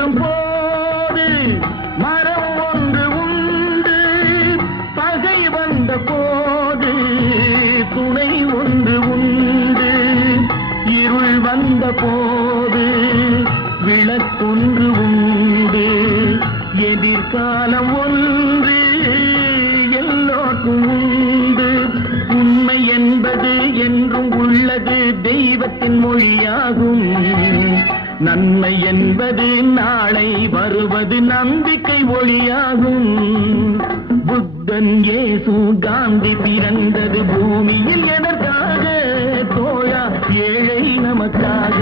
வேண்டும் போது மரம் ஒன்று உண்டு, பகை வந்த போது துணை ஒன்று உண்டு, இருள் வந்த போது விளக்கொன்று உண்டு, எதிர்காலம் ஒன்று எல்லோருக்கும் உண்டு. உண்மை என்பது என்றும் உள்ளது தெய்வத்தின் மொழியாகும். நன்மை என்பது நாளை வருவது நம்பிக்கை ஒளியாகும். புத்தன் இயேசு காந்தி பிறந்தது பூமியில் எதற்காக? தோழா, ஏழை நமக்காக.